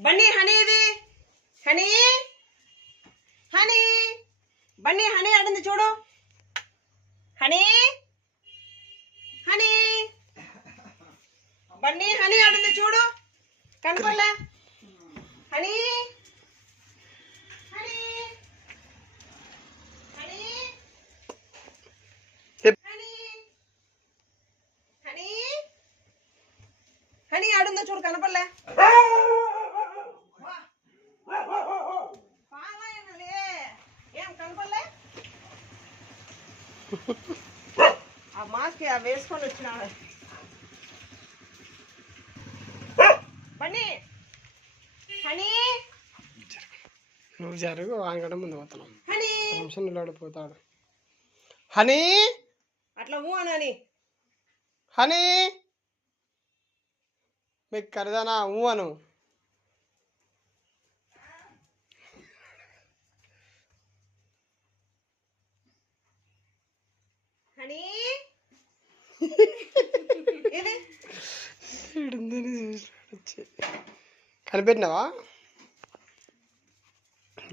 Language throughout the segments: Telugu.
బన్నీ హనీ ఇది హనీ హనీ బన్నీ హనీ ఆడింది చూడు హనీ హనీ బన్నీ హనీ ఆడింది చూడు కనపడలే హనీ హనీ హనీ ఆడుందో చూడు కనపడలే ఆ మాస్క్ వేసుకొని వచ్చినాడు బన్నీ హనీ. నువ్వు జరుగు వాంగడం ముందు పోతున్నావు హనీ. నిమిషం నిలబడిపోతాడు. హనీ. అట్లా ఊ అనని. హనీ. మీకు కరదానా ఊ అను. హనీ. కనిపెట్టినావా?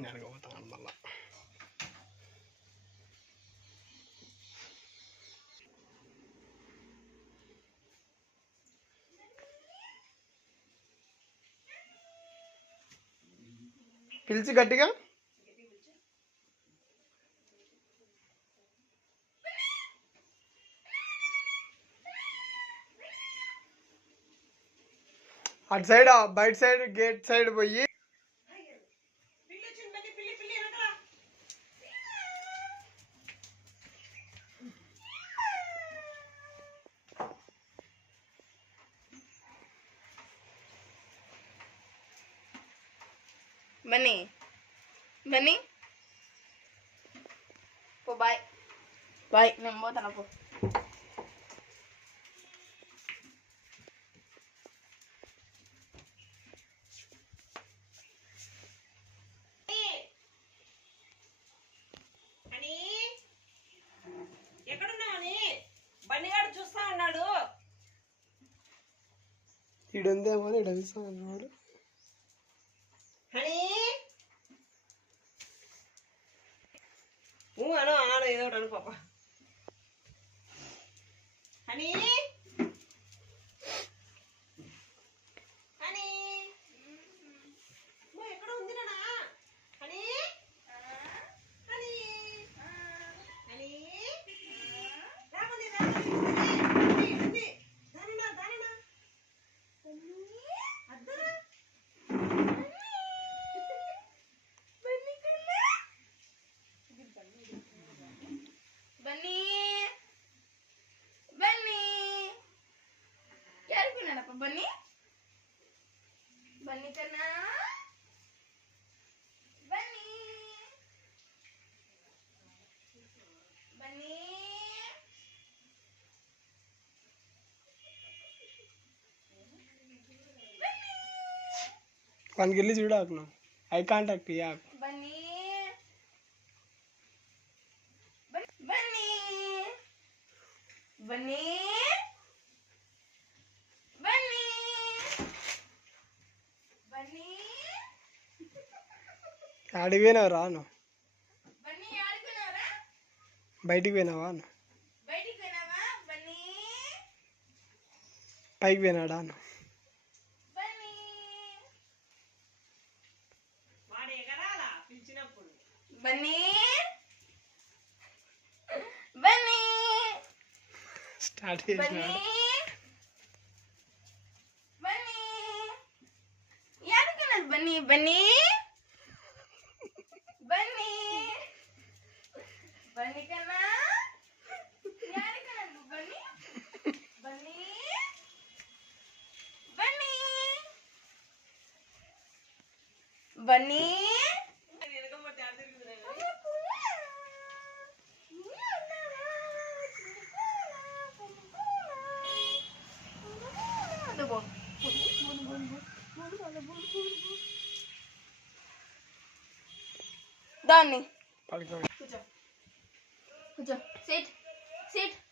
అడగబోతాను మళ్ళా. పిలిచి గట్టిగా? అటు సైడ్ బయట సైడ్ గేట్ సైడ్ పోయి పిల్లి వచ్చింది బన్నీ పిల్లి పిల్లి వెనకరా బన్నీ బన్నీ పో బాయ్ బాయ్ నేను పోతాను పో ഇടന്തേ പോലെ ഇടവി സാധനോട് ഊ ആണോ ആണോ ഏതോടാണ് പാപ്പ ഹണീ ఎక్కడిపోయినాడప్ప బన్నీ బన్నీ కన్నా బన్నీ బన్నీ వానికి వెళ్ళి చూడాకు నువ్వు ఐ కాంటాక్ట్ ఇయ్యాకు ఆడికి పోయినావు రాను బయటికి పోయినావా? పైకి పోయినాడా అను బన్నీ? వాడు ఎగరాలా? పిలిచినప్పుడు. బన్నీ? బన్నీ? Start Bunny? చేసినాడు బన్నీ? బన్నీ? ಬನ್ನಿ ಬನ್ನಿ ಕಣ್ಣ ಯಾರ ಕಣ್ಣು ಬನ್ನಿ ಬನ್ನಿ ಬನ್ನಿ ಬನ್ನಿ दानी sit sit